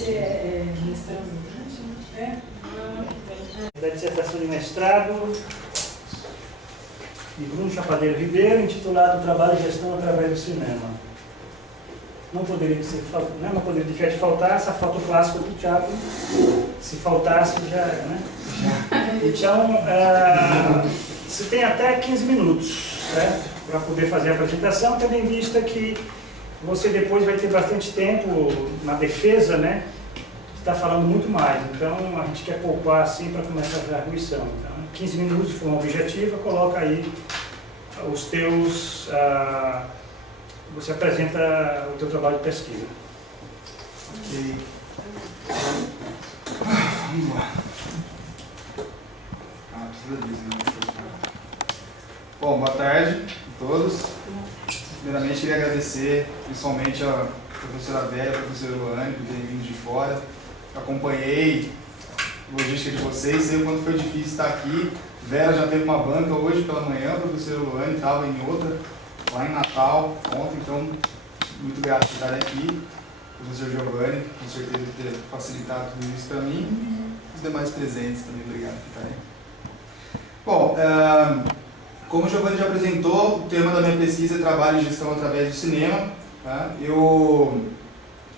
Você é mestrando, né? Da dissertação de mestrado de Bruno Chapadeiro Ribeiro, intitulado Trabalho e Gestão através do Cinema. Não poderia deixar de faltar essa foto clássica do teatro. Se faltasse, já era, né? Então, você tem até 15 minutos, certo? Para poder fazer a apresentação, tendo em vista que você depois vai ter bastante tempo na defesa, né? Está falando muito mais, então a gente quer poupar assim para começar a arguição. Então, 15 minutos de forma objetiva, coloca aí os teus, você apresenta o teu trabalho de pesquisa. Ok. Vamos lá. Precisa disso, né? Bom, boa tarde a todos. Primeiramente, queria agradecer principalmente a professora Vera e a professora Luane por terem vindo de fora. Acompanhei a logística de vocês, sei o quanto foi difícil estar aqui. Vera já teve uma banca hoje pela manhã, a professora Luane estava em outra, lá em Natal, ontem, então muito grato por estar aqui. O professor Giovanni, com certeza, por ter facilitado tudo isso para mim e os demais presentes também, obrigado por estarem. Bom, como o Giovanni já apresentou, o tema da minha pesquisa é Trabalho e Gestão através do Cinema. Tá? Eu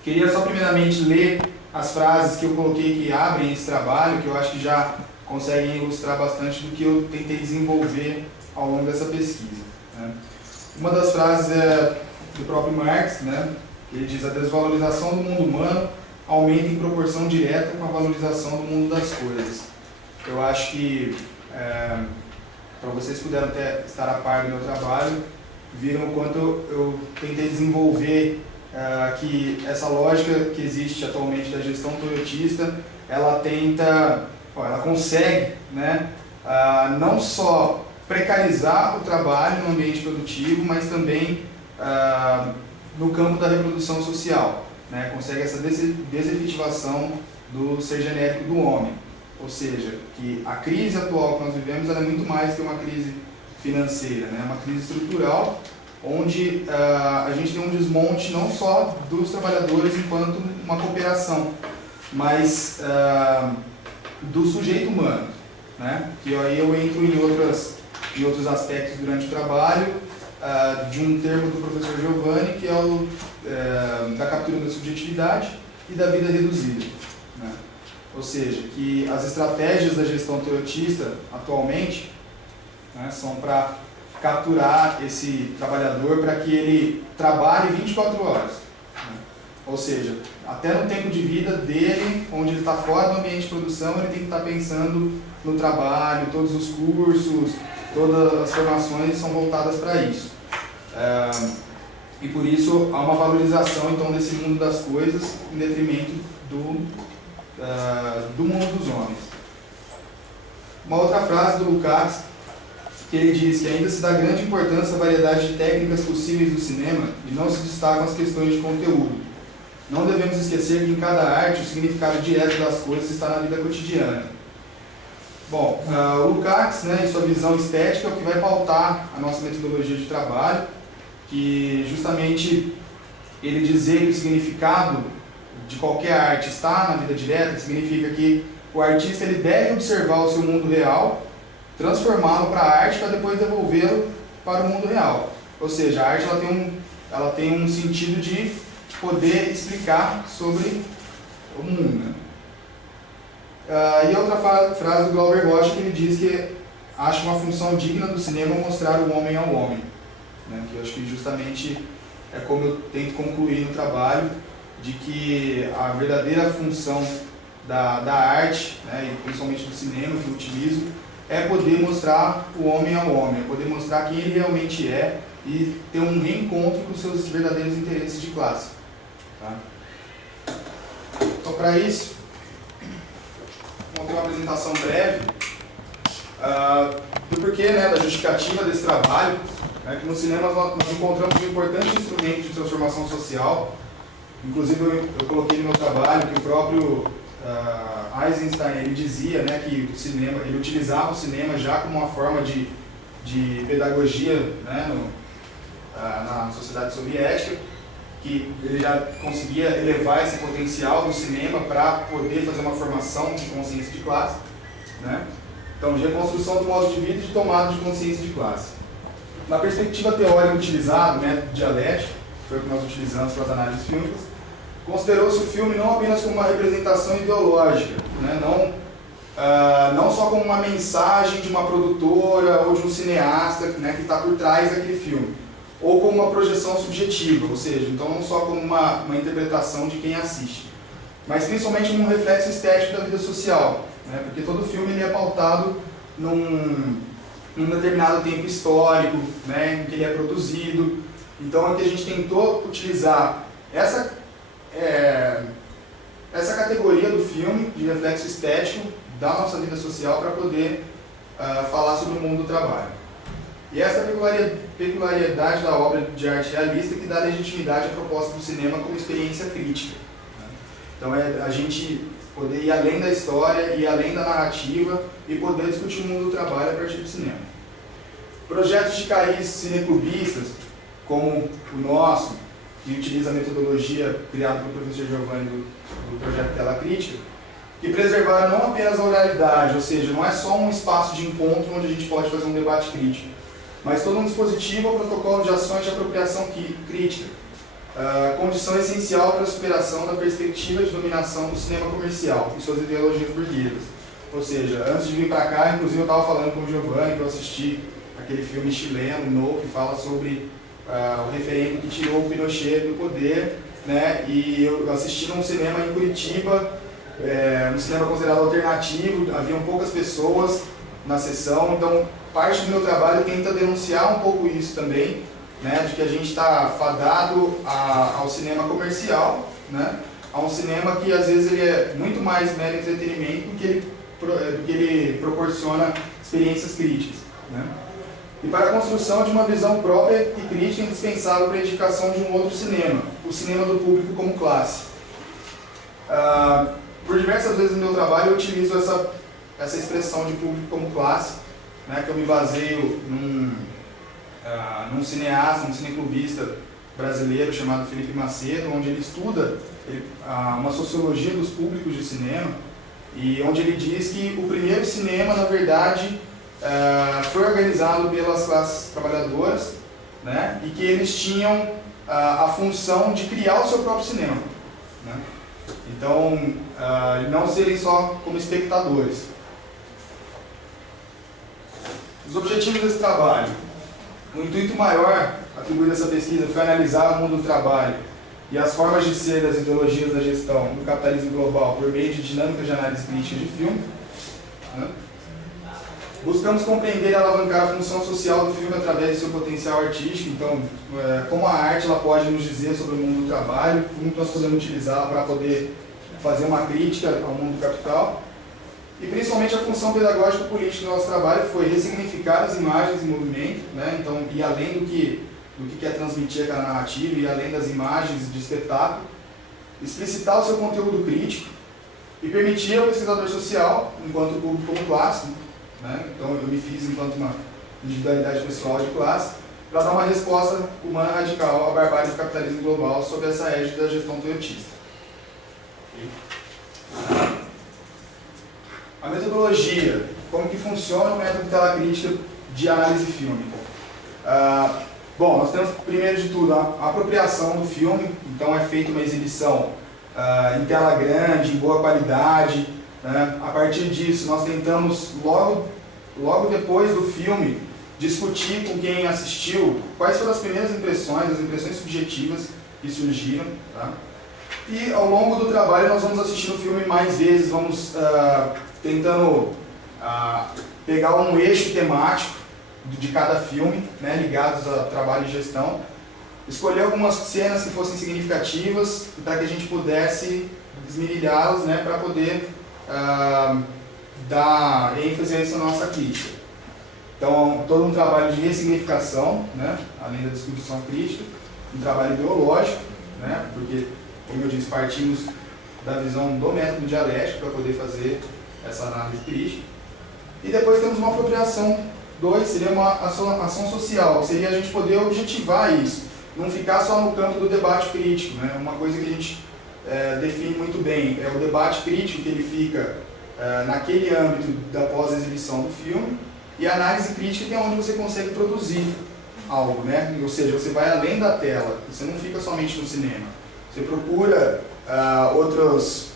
queria só primeiramente ler as frases que eu coloquei que abrem esse trabalho, que eu acho que já conseguem ilustrar bastante do que eu tentei desenvolver ao longo dessa pesquisa. Né? Uma das frases é do próprio Marx, né? Ele diz: a desvalorização do mundo humano aumenta em proporção direta com a valorização do mundo das coisas. Eu acho que, para vocês puderam até estar a par do meu trabalho, viram o quanto eu tentei desenvolver que essa lógica que existe atualmente da gestão toyotista, ela consegue, né, não só precarizar o trabalho no ambiente produtivo, mas também no campo da reprodução social, né, consegue essa desefetivação do ser genérico do homem. Ou seja, que a crise atual que nós vivemos ela é muito mais que uma crise financeira, né, é uma crise estrutural, onde a gente tem um desmonte não só dos trabalhadores enquanto uma cooperação, mas do sujeito humano, né? Que aí eu entro em outros aspectos durante o trabalho, de um termo do professor Giovanni, que é o da captura da subjetividade e da vida reduzida, né? Ou seja, que as estratégias da gestão toyotista atualmente, né, são para capturar esse trabalhador para que ele trabalhe 24 horas. Né? Ou seja, até no tempo de vida dele, onde ele está fora do ambiente de produção, ele tem que estar pensando no trabalho, todos os cursos, todas as formações são voltadas para isso. E por isso há uma valorização então desse mundo das coisas em detrimento do mundo dos homens. Uma outra frase do Lukács, que ele diz que ainda se dá grande importância à variedade de técnicas possíveis do cinema e não se destacam as questões de conteúdo. Não devemos esquecer que em cada arte o significado direto das coisas está na vida cotidiana. Bom, o Lukács, né, e sua visão estética é o que vai pautar a nossa metodologia de trabalho, que justamente ele dizer que o significado de qualquer arte está na vida direta, significa que o artista ele deve observar o seu mundo real, transformá-lo para a arte para depois devolvê-lo para o mundo real. Ou seja, a arte ela tem um sentido de poder explicar sobre o mundo. Né? E outra frase do Glauber Rocha, que ele diz que acha uma função digna do cinema mostrar o homem ao homem. Né? Que eu acho que justamente é como eu tento concluir no trabalho, de que a verdadeira função da arte, né, e principalmente do cinema que eu utilizo, é poder mostrar o homem ao homem, é poder mostrar quem ele realmente é e ter um reencontro com os seus verdadeiros interesses de classe. Tá? Então, para isso, vamos ter uma apresentação breve do porquê, né, da justificativa desse trabalho, né, que no cinema nós encontramos um importante instrumento de transformação social. Inclusive, eu coloquei no meu trabalho que o próprio Eisenstein ele dizia, né, que o cinema, ele utilizava o cinema já como uma forma de pedagogia, né, na sociedade soviética, que ele já conseguia elevar esse potencial do cinema para poder fazer uma formação de consciência de classe, né? Então, de reconstrução do modo de vida e de tomada de consciência de classe. Na perspectiva teórica utilizada, o método dialético, que foi o que nós utilizamos para as análises fílmicas, considerou-se o filme não apenas como uma representação ideológica, né? Não só como uma mensagem de uma produtora ou de um cineasta, né, que está por trás daquele filme, ou como uma projeção subjetiva, ou seja, então não só como uma interpretação de quem assiste, mas principalmente como um reflexo estético da vida social, né, porque todo filme ele é pautado num determinado tempo histórico, né, em que ele é produzido. Então aqui a gente tentou utilizar essa categoria do filme de reflexo estético da nossa vida social para poder falar sobre o mundo do trabalho. E essa peculiaridade da obra de arte realista que dá legitimidade à proposta do cinema como experiência crítica, né? Então a gente poder ir além da história, ir além da narrativa e poder discutir o mundo do trabalho a partir do cinema. Projetos de cariz cineclubistas, como o nosso, que utiliza a metodologia criada pelo professor Giovanni do projeto Tela Crítica, que preservaram não apenas a oralidade, ou seja, não é só um espaço de encontro onde a gente pode fazer um debate crítico, mas todo um dispositivo ou protocolo de ações de apropriação crítica, condição essencial para a superação da perspectiva de dominação do cinema comercial e suas ideologias burguesas. Ou seja, antes de vir para cá, inclusive eu estava falando com o Giovanni, que eu assisti aquele filme chileno, No, que fala sobre o referendo que tirou o Pinochet do poder, né? E eu assisti num cinema em Curitiba, um cinema considerado alternativo, haviam poucas pessoas na sessão, então parte do meu trabalho tenta denunciar um pouco isso também, né, de que a gente está fadado ao cinema comercial, né, a um cinema que às vezes ele é muito mais mero entretenimento do que ele proporciona experiências críticas, né. E para a construção de uma visão própria e crítica indispensável para a edificação de um outro cinema, o cinema do público como classe. Por diversas vezes no meu trabalho eu utilizo essa expressão de público como classe, né, que eu me baseio num cineasta, um cineclubista brasileiro chamado Felipe Macedo, onde ele estuda uma sociologia dos públicos de cinema, e onde ele diz que o primeiro cinema, na verdade, foi organizado pelas classes trabalhadoras, né, e que eles tinham a função de criar o seu próprio cinema, né? Então, não serem só como espectadores. Os objetivos desse trabalho. O intuito maior atribuído a essa pesquisa foi analisar o mundo do trabalho e as formas de ser das ideologias da gestão do capitalismo global por meio de dinâmicas de análise crítica de filme, né? Buscamos compreender e alavancar a função social do filme através do seu potencial artístico, então, como a arte ela pode nos dizer sobre o mundo do trabalho, como nós podemos utilizá-la para poder fazer uma crítica ao mundo do capital, e principalmente a função pedagógica e política do nosso trabalho foi ressignificar as imagens em movimento, né? Então, ir além do que quer transmitir aquela narrativa, ir além das imagens de espetáculo, explicitar o seu conteúdo crítico e permitir ao pesquisador social, enquanto público como classe, né? Então eu me fiz enquanto uma individualidade pessoal de classe, para dar uma resposta humana radical à barbárie do capitalismo global sob essa égide da gestão toyotista. A metodologia, como que funciona o método de tela crítica de análise fílmica? Bom, nós temos primeiro de tudo a apropriação do filme, então é feita uma exibição em tela grande, em boa qualidade, né? A partir disso nós tentamos logo depois do filme discutir com quem assistiu quais foram as primeiras impressões, as impressões subjetivas que surgiram, tá? E ao longo do trabalho nós vamos assistindo o filme mais vezes, vamos tentando pegar um eixo temático de cada filme, né, ligados a trabalho e gestão, escolher algumas cenas que fossem significativas para que a gente pudesse desmirilhá-las, né, para poder dar ênfase a essa nossa crítica. Então, todo um trabalho de ressignificação, né, além da discussão crítica, um trabalho ideológico, né, porque, como eu disse, partimos da visão do método dialético para poder fazer essa análise crítica. E depois temos uma apropriação 2, seria uma ação social, que seria a gente poder objetivar isso. não ficar só no campo do debate crítico, né? Uma coisa que a gente define muito bem é o debate crítico, que ele fica naquele âmbito da pós-exibição do filme, e a análise crítica, que é onde você consegue produzir algo, né? Ou seja, você vai além da tela, você não fica somente no cinema. Você procura outras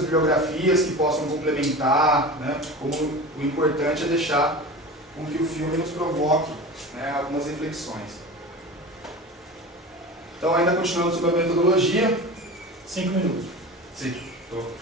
bibliografias que possam complementar, né? Como o importante é deixar com que o filme nos provoque, né, algumas reflexões. Então, ainda continuando sobre a metodologia. 5 minutos. Sim, estou.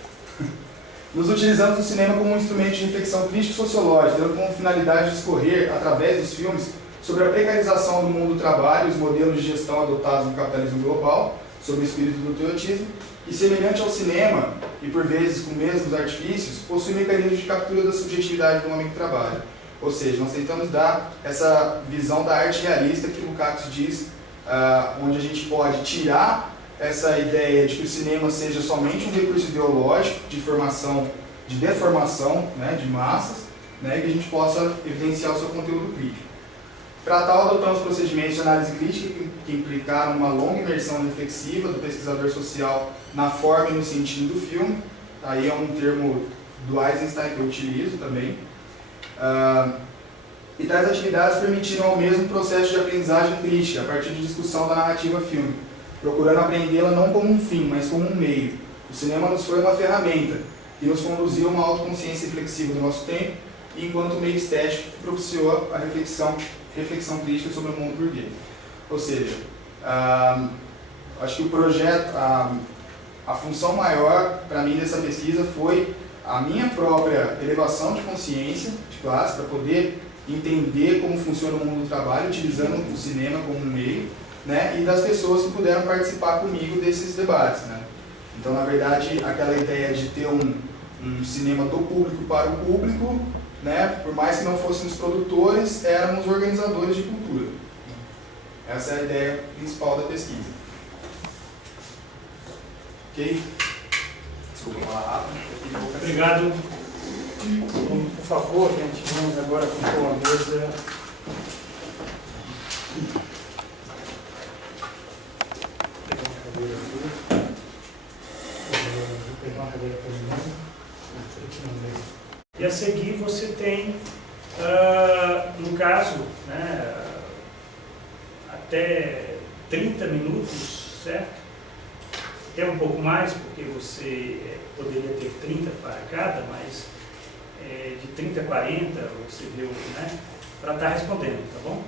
Nos utilizamos o cinema como um instrumento de reflexão crítico-sociológica, tendo como finalidade discorrer, através dos filmes, sobre a precarização do mundo do trabalho, os modelos de gestão adotados no capitalismo global, sobre o espírito do patriotismo, e semelhante ao cinema, e por vezes com mesmos artifícios, possui mecanismos de captura da subjetividade do homem que trabalha. Ou seja, nós tentamos dar essa visão da arte realista que o Lukács diz, onde a gente pode tirar essa ideia de que o cinema seja somente um recurso ideológico de formação, de deformação, né, de massas, né, e que a gente possa evidenciar o seu conteúdo crítico. Para tal, adotamos procedimentos de análise crítica que implicaram uma longa imersão reflexiva do pesquisador social na forma e no sentido do filme. Aí é um termo do Eisenstein que eu utilizo também. E tais atividades permitiram ao mesmo processo de aprendizagem crítica, a partir de discussão da narrativa filme, procurando apreendê-la não como um fim, mas como um meio. O cinema nos foi uma ferramenta que nos conduziu a uma autoconsciência reflexiva do nosso tempo, e enquanto meio estético propiciou a reflexão crítica sobre o mundo burguês. Ou seja, acho que o projeto, a função maior para mim dessa pesquisa foi a minha própria elevação de consciência de classe, para poder entender como funciona o mundo do trabalho, utilizando o cinema como um meio, né, e das pessoas que puderam participar comigo desses debates, né. Então, na verdade, aquela ideia de ter um cinema do público para o público, né, por mais que não fôssemos produtores, éramos organizadores de cultura. Essa é a ideia principal da pesquisa. Ok? Desculpa falar rápido. Obrigado. Por favor, gente, vamos agora compor a mesa. E a seguir você tem, no caso, né, até 30 minutos, certo? Até um pouco mais, porque você poderia ter 30 para cada, mas de 30 a 40 você viu, né, para estar respondendo, tá bom?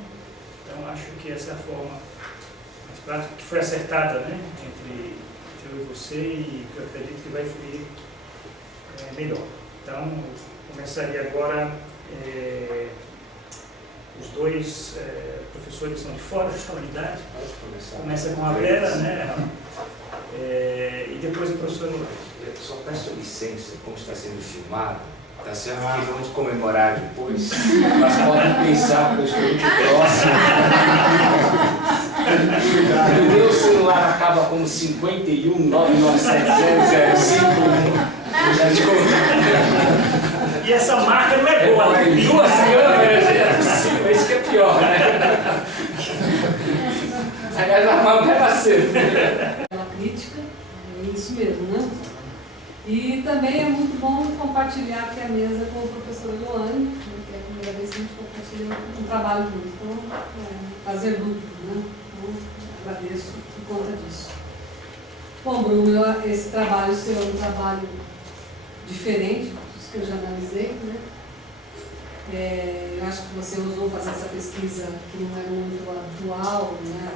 Então acho que essa é a forma mais prática, que foi acertada, né, entre eu e você, e que eu acredito que vai fluir melhor. Então, começaria agora, os dois professores são de fora dessa unidade. Começa com a Vera, né? E depois o professor Luiz. Eu só peço licença, como está sendo filmado, tá certo que vamos comemorar depois, mas podem pensar que eu estou muito próximo. O meu celular acaba com 51 9970051. E essa marca não é boa, tem duas câmeras, é possível, isso que é pior, né? Aliás, a mão vai nascer. Ela crítica, é isso mesmo, né? E também é muito bom compartilhar aqui a mesa com o professor Luane, que é a primeira vez que a gente compartilha um trabalho junto. Então, fazer dúvida, né? Então, agradeço por conta disso. Bom, Bruno, esse trabalho será um trabalho diferente dos que eu já analisei, né? Eu acho que você usou fazer essa pesquisa que não é muito atual, né?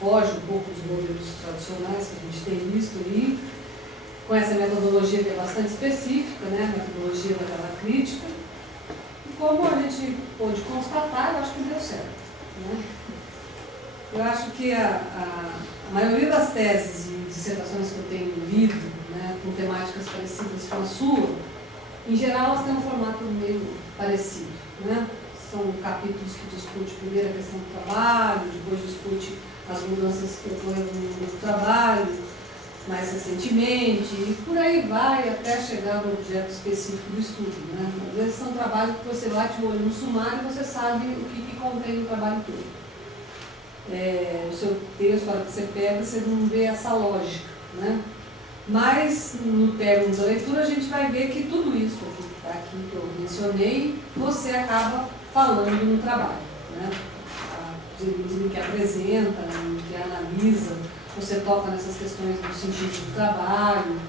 Foge um pouco dos modelos tradicionais que a gente tem visto aí, com essa metodologia que é bastante específica, né? A metodologia daquela crítica. E como a gente pôde constatar, eu acho que deu certo, né? Eu acho que a maioria das teses e dissertações que eu tenho lido, né, com temáticas parecidas com a sua, em geral elas têm um formato meio parecido, né? São capítulos que discutem primeiro a questão do trabalho, depois discute as mudanças que ocorreram no mundo do trabalho, mais recentemente, e por aí vai até chegar no objeto específico do estudo, né? Às vezes são trabalhos que você bate o olho no sumário e você sabe o que contém o trabalho todo. o seu texto, a hora que você pega, você não vê essa lógica, né? Mas no término da leitura a gente vai ver que tudo isso aqui que eu mencionei, você acaba falando no trabalho, né? No que apresenta, no que analisa, você toca nessas questões do sentido do trabalho,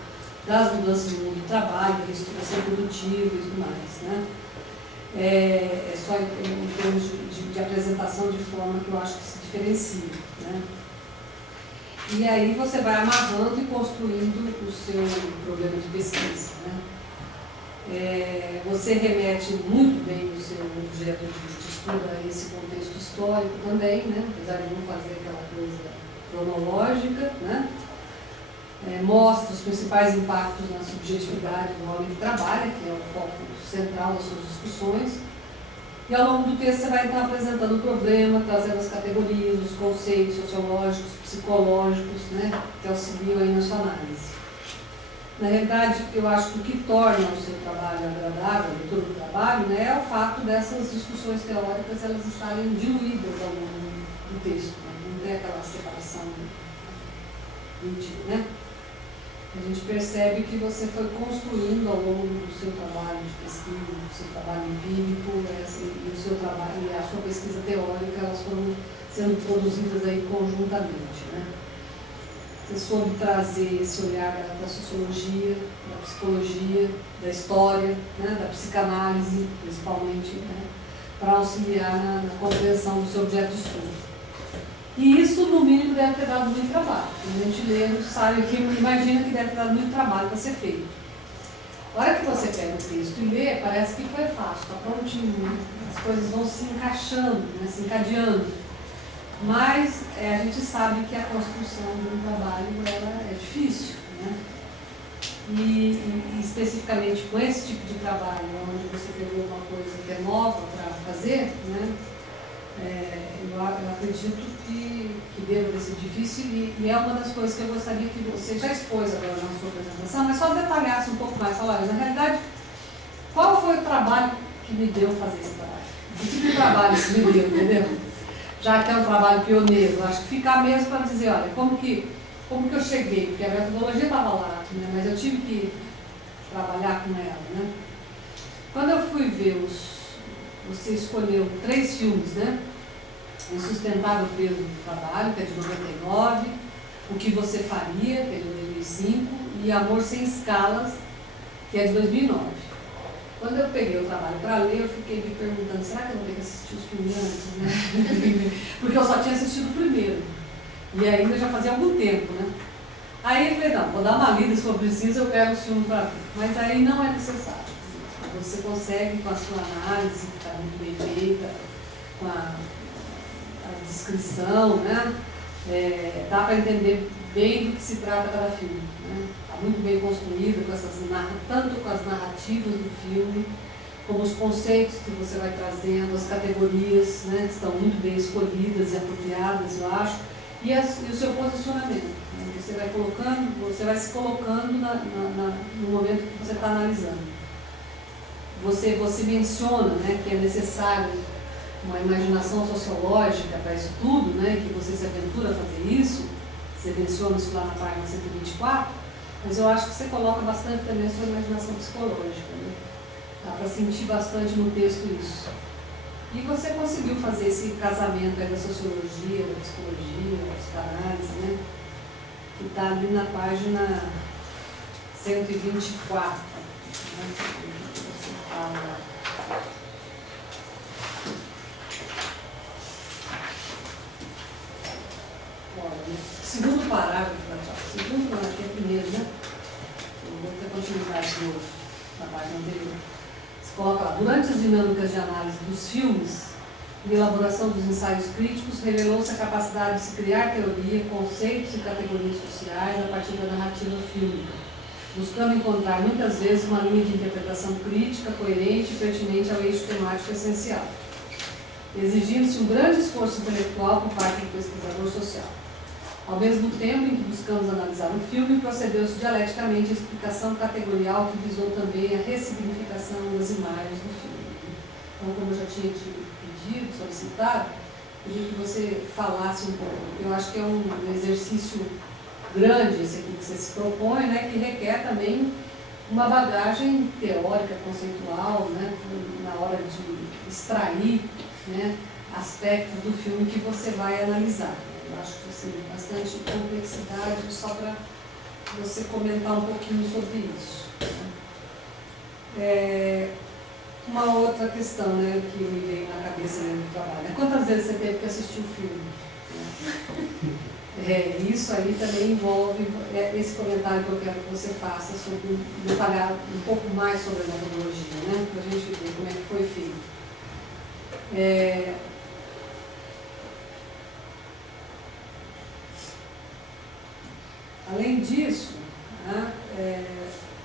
das mudanças no mundo do trabalho, da reestruturação produtiva e tudo mais, né? É só em termos de apresentação de forma que eu acho que se diferencia, né? E aí você vai amarrando e construindo o seu problema de pesquisa, né? Você remete muito bem o seu objeto de estudo a esse contexto histórico também, né? Apesar de não fazer aquela coisa cronológica, né? Mostra os principais impactos na subjetividade do homem que trabalha, que é o foco central das suas discussões. E ao longo do texto você vai estar apresentando o problema, trazendo as categorias, os conceitos sociológicos, psicológicos, né, que auxiliam aí na sua análise. Na realidade, eu acho que o que torna o seu trabalho agradável, a leitura do trabalho, né, é o fato dessas discussões teóricas elas estarem diluídas ao longo do texto, né, não tem aquela separação nítida, né? A gente percebe que você foi construindo ao longo do seu trabalho de pesquisa, do seu trabalho empírico, e o seu trabalho e a sua pesquisa teórica, elas foram sendo produzidas aí conjuntamente, né? Você soube trazer esse olhar da sociologia, da psicologia, da história, né? Da psicanálise, principalmente, né? Para auxiliar na compreensão do seu objeto de estudo. E isso, no mínimo, deve ter dado muito trabalho. Quando a gente lê, sabe que imagina que deve ter dado muito trabalho para ser feito. A hora que você pega o texto e lê, parece que foi fácil, está prontinho, né? As coisas vão se encaixando, né? Se encadeando. Mas a gente sabe que a construção de um trabalho ela é difícil, né? E especificamente com esse tipo de trabalho, onde você pegou uma coisa que é nova para fazer, né? Eu acredito que deva ter sido difícil e é uma das coisas que eu gostaria que você já expôs agora na sua apresentação, mas só detalhasse um pouco mais, falar, na realidade, qual foi o trabalho que me deu fazer esse trabalho? Que tipo de trabalho que me deu, entendeu? Já que é um trabalho pioneiro, acho que ficar mesmo para dizer, olha, como que eu cheguei, porque a metodologia estava lá, né, mas eu tive que trabalhar com ela, né? Quando eu fui ver você escolheu 3 filmes, né? O Sustentável Peso do Trabalho, que é de 99, O Que Você Faria, que é de 2005, e Amor Sem Escalas, que é de 2009. Quando eu peguei o trabalho para ler, eu fiquei me perguntando, será que eu vou ter que assistir os filmes antes, né? Porque eu só tinha assistido o primeiro. E ainda já fazia algum tempo, né? Aí eu falei, não, vou dar uma lida, se for preciso, eu pego os filmes para ver. Mas aí não é necessário. Você consegue, com a sua análise, que está muito bem feita, com a descrição, né? Dá para entender bem do que se trata cada filme. Está muito bem construído, tanto com as narrativas do filme, como os conceitos que você vai trazendo, as categorias, né? Que estão muito bem escolhidas e apropriadas, eu acho, e o seu posicionamento. Né? Você vai se colocando no momento que você está analisando. Você menciona, né, que é necessário uma imaginação sociológica para isso tudo, né, que você se aventura a fazer isso, você menciona isso lá na página 124, mas eu acho que você coloca bastante também a sua imaginação psicológica, né? Dá para sentir bastante no texto isso. E você conseguiu fazer esse casamento aí da sociologia, da psicologia, da psicanálise, né, que está ali na página 124, né? Olha, segundo parágrafo, segundo não, aqui é primeiro, né? Eu vou ter continuidade na página anterior. Você coloca lá, durante as dinâmicas de análise dos filmes e elaboração dos ensaios críticos, revelou-se a capacidade de se criar teoria, conceitos e categorias sociais a partir da narrativa fílmica, buscando encontrar muitas vezes uma linha de interpretação crítica, coerente e pertinente ao eixo temático essencial, exigindo-se um grande esforço intelectual por parte do pesquisador social. Ao mesmo tempo em que buscamos analisar o filme, procedeu-se dialeticamente a explicação categorial que visou também a ressignificação das imagens do filme. Então, como eu já tinha te pedido, solicitado, queria que você falasse um pouco. Eu acho que é um exercício grande esse aqui que você se propõe, né, que requer também uma bagagem teórica, conceitual, né, na hora de extrair, né, aspectos do filme que você vai analisar. Eu acho que assim, bastante complexidade, só para você comentar um pouquinho sobre isso. Uma outra questão, né, que me veio na cabeça do trabalho. Quantas vezes você teve que assistir o filme? Isso aí também envolve esse comentário que eu quero que você faça sobre detalhar um pouco mais sobre a metodologia, né, para a gente ver como é que foi feito. Além disso, né,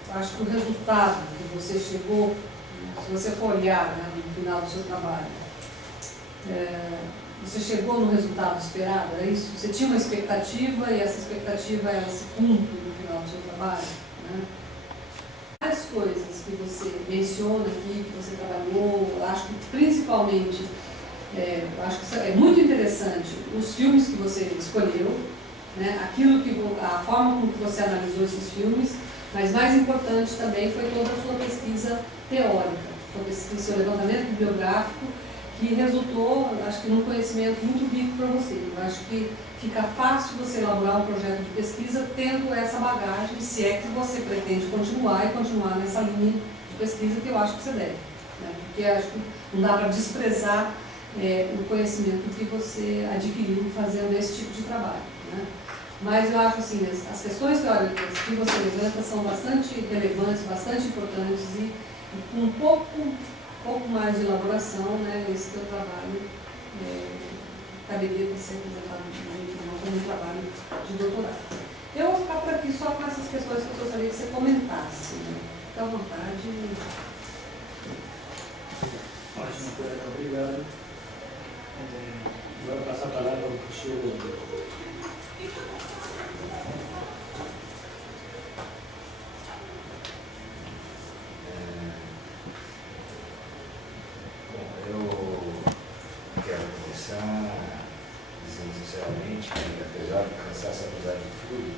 eu acho que o resultado que você chegou, se você for olhar, né, no final do seu trabalho, você chegou no resultado esperado, é isso? Você tinha uma expectativa e essa expectativa ela se cumpre no final do seu trabalho, né? As coisas que você menciona aqui, que você trabalhou, acho que principalmente, acho que é muito interessante os filmes que você escolheu, né? A forma como você analisou esses filmes, mas mais importante também foi toda a sua pesquisa teórica, seu levantamento bibliográfico, que resultou, acho que, num conhecimento muito rico para você. Eu acho que fica fácil você elaborar um projeto de pesquisa tendo essa bagagem, se é que você pretende continuar nessa linha de pesquisa que eu acho que você deve, né? Porque acho que não dá para desprezar o conhecimento que você adquiriu fazendo esse tipo de trabalho, né? Mas eu acho assim, as questões teóricas que você levanta são bastante relevantes, bastante importantes e com um pouco mais de elaboração, né, esse teu trabalho caberia para ser apresentado como um trabalho de doutorado. Eu vou ficar por aqui só com essas questões que eu gostaria que você comentasse, né? Fique à vontade. Ótimo, colega, obrigado. Vou passar a palavra para o senhor. Dizendo sinceramente que, apesar do cansaço, apesar de tudo,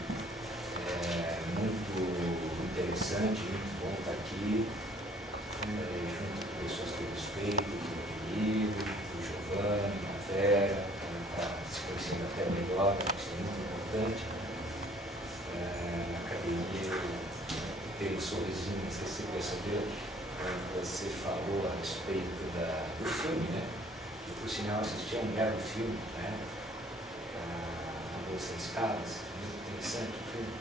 é muito interessante, muito bom estar aqui, junto com pessoas que eu respeito, o Emílio, o Giovanni, a Vera, está se conhecendo até melhor, isso é muito importante. Na academia, eu tenho um sorrisinho, não sei se você percebeu, quando você falou a respeito do filme, né? Que, por sinal, assisti a um belo filme, né? A Bolsa Escadas, muito interessante o filme,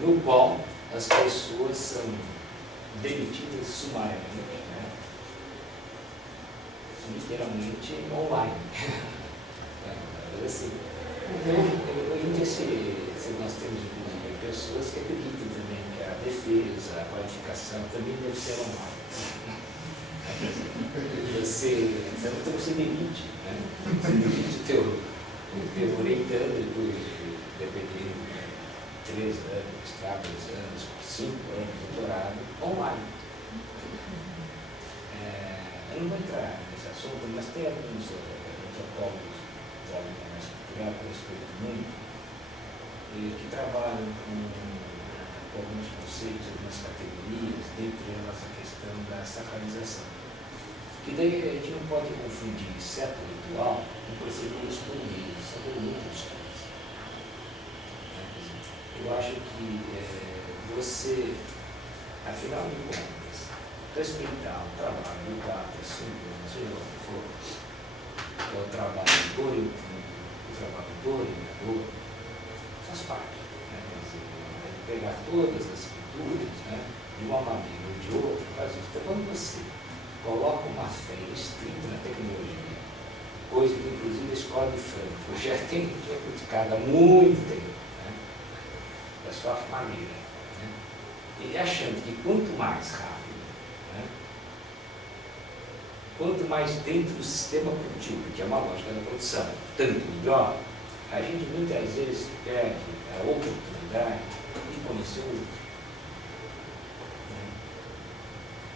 no qual as pessoas são demitidas sumariamente, né? Literalmente online. Assim, nós temos inclusive pessoas que acreditam também que a defesa, a qualificação também deve ser online. Você demite, né? Você demite o teu orientando depois de, dependendo, 3 anos, 4 anos, 5 anos de doutorado, online. Eu não vou entrar nesse assunto, mas tem alguns antropólogos da mais cultural que eu respeito muito, que trabalham com alguns conceitos, algumas categorias, dentre elas a questão da sacralização. E daí a gente não pode confundir certo ritual com procedimentos punidos, são muito distantes. Eu acho que você, afinal de contas, respeitar o trabalho do 4, 5 anos, seja o que for, é o trabalho do orientador, faz parte. Né? Pegar todas as escrituras, né, de uma maneira ou de outra, faz isso. Então, quando você coloca uma fé estrita na tecnologia, coisa que inclusive a escola de Frankfurt já tem criticado há muito tempo, né, da sua maneira, né, e achando que quanto mais rápido, né, quanto mais dentro do sistema produtivo, que é uma lógica da produção, tanto melhor, a gente muitas vezes perde a oportunidade de conhecer o outro.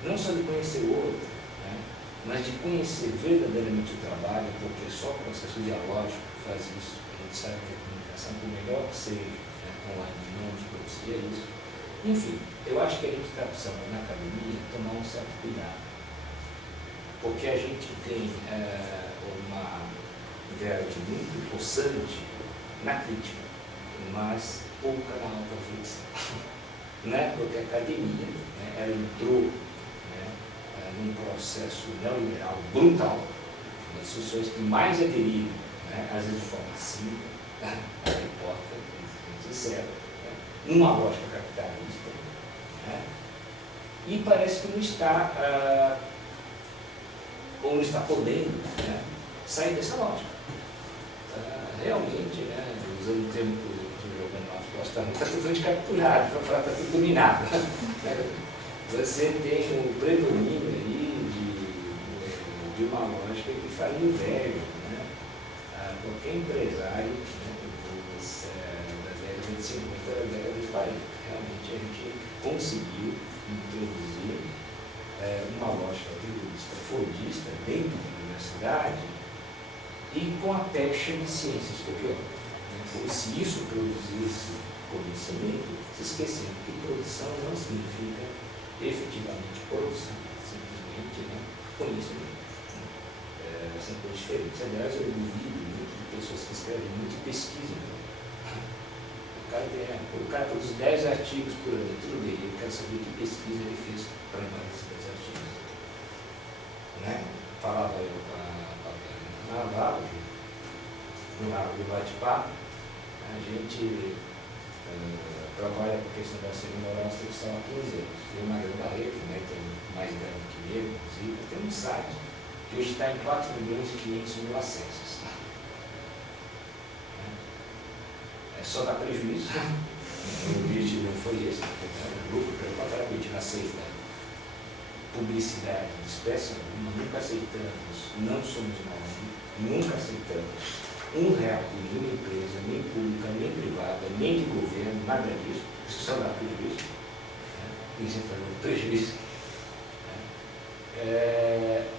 Não só de conhecer o outro, né, mas de conhecer verdadeiramente o trabalho, porque só o processo dialógico faz isso. A gente sabe que a comunicação, por melhor que seja, né, online, não nos propicia isso. Enfim, eu acho que a gente está precisando, na academia, tomar um certo cuidado, porque a gente tem uma verdade muito possante na crítica, mas pouca na auto-reflexão. Né? Porque a academia, né, ela entrou, né, num processo neoliberal brutal, as instituições que mais aderiram, né, às vezes de forma cínica, a repórter, sincero, né, numa lógica capitalista, né, e parece que não está, ou não está podendo, né, sair dessa lógica. Realmente, né, usando o termo que eu estou jogando lá, está tudo capturado, para falar, está tudo dominado. Você tem um predomínio aí de uma lógica que faz inveja, né? Qualquer empresário, né, da década de 50 da década de 40. Realmente a gente conseguiu introduzir uma lógica terrorista, fordista dentro da universidade e com a pecha de ciências, que é pior. Como se isso produzisse conhecimento, se esquecendo que produção não significa efetivamente produção, simplesmente, né, conhecimento. São coisas diferentes. Aliás, eu duvido muito de pessoas que escrevem muito e pesquisam. O cara produz 10 artigos por ano, tudo bem, eu quero saber que pesquisa ele fez para embora esses 10 artigos. Né? Falava eu na Vale, no bate-papo, a gente trabalha com a questão da segurança sexual há 15 anos. Eu, Maria Barreto, né, tem mais idade que eu, inclusive, tem um site que hoje está em 4.500.000 acessos. É só dar prejuízo. O objetivo não foi esse, o grupo, pelo contrário, a gente não aceita publicidade de espécie alguma, nunca aceitamos, não somos nós, nunca aceitamos R$1 de nenhuma empresa, nem pública, nem privada, nem de governo, nada disso, isso só dá prejuízo. Tem gente fazendo prejuízo.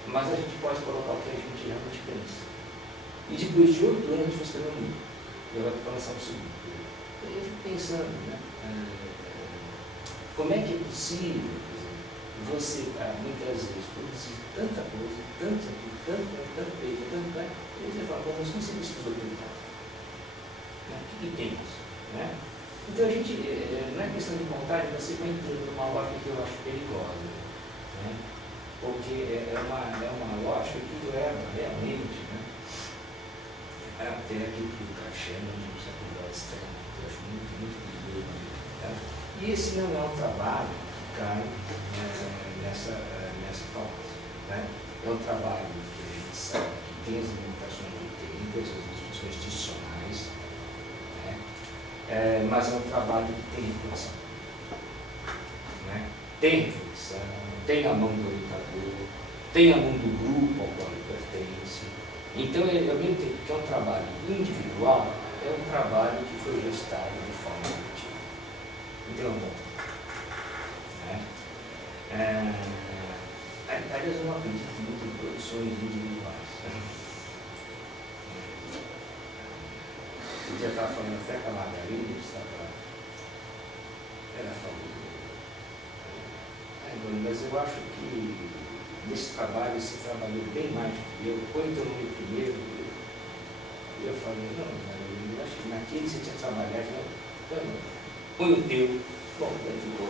Mas a gente pode colocar o que a gente realmente pensa. E depois de 8 anos a gente foi escrever um livro. E agora para lançar o segundo. Eu fico pensando, né? Como é que é possível você, muitas vezes, produzir tanta coisa, tanto peito, e você fala, vamos conseguir isso dos outros. O que temos? Né? Então a gente, não é questão de vontade, você vai entrando numa lógica que eu acho perigosa. Né? Porque é uma lógica que leva realmente, né, até aquilo que o Cachena nos acordou extremo, que eu acho muito perigoso. Tá? E esse não é um trabalho que cai nessa forma. Né? É um trabalho que a gente sabe que tem as limitações de tempo, essas discussões institucionais, né? Mas é um trabalho que tem reflexão. Né? Tem reflexão, tem a mão do orientador, tem a mão do grupo ao qual ele pertence. Então, ao mesmo tempo que é um trabalho individual, é um trabalho que foi gestado de forma coletiva. Então, aliás, eu não acredito muito em produções individuais. Eu já estava falando até com a Margarida, ela falou. Mas eu acho que nesse trabalho, você trabalhou bem mais do que eu. Põe teu nome primeiro. E eu falei, não, Margarida, eu acho que naquele você tinha trabalhado, põe o teu. Bom, aí ficou.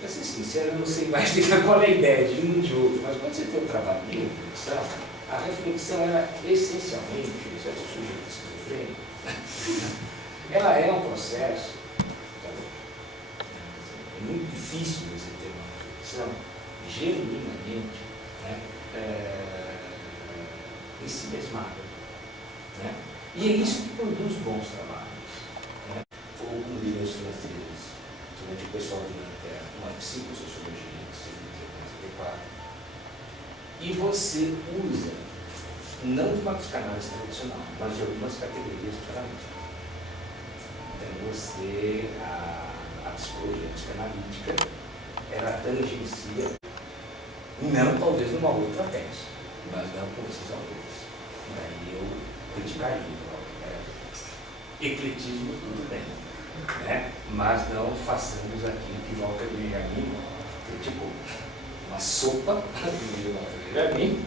Para ser sincero, eu não sei mais qual é a ideia de um de outro, mas quando você tem um trabalho de reflexão, a reflexão ela essencialmente, certo sujeito esquizofrênico, ela é um processo, é muito difícil você ter uma reflexão genuinamente, né, em si mesmada. Né? E é isso que produz bons trabalhos. Né? Como diriam os franceses, principalmente o pessoal de Nanterre, uma psicossociologia, e você usa, não de uma psicanálise tradicional, mas de algumas categorias psicanalísticas. Então você, a psicologia psicanalítica, ela tangencia Não, talvez numa outra tese, mas não com esses autores. Daí eu criticaria. Ecletismo, tudo bem, né? Mas não façamos aquilo que Walter Benjamin criticou. Uma sopa de Walter Benjamin,